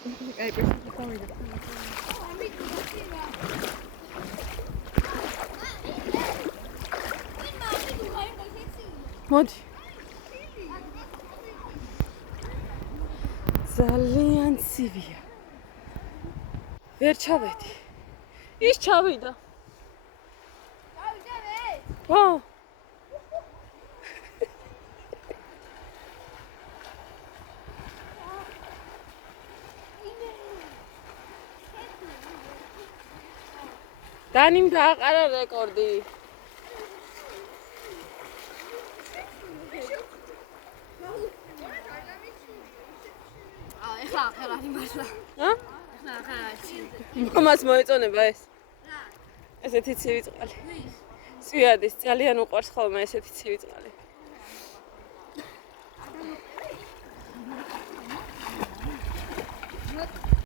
აი პერსონაჟი გავიდა. მოდი. ძალიან ცივია. ვერ ჩავედი. ის ჩავიდა. გავიდე? ვა. დანიმ დააყარა რეკორდი. ეხლა ახლა იმასლა. ა? ეხლა ახლა. მამას მოეწონება ეს. ესეთი ცივი წყალი. ზვიადის ძალიან უყვარს ხოლმე ესეთი ცივი წყალი.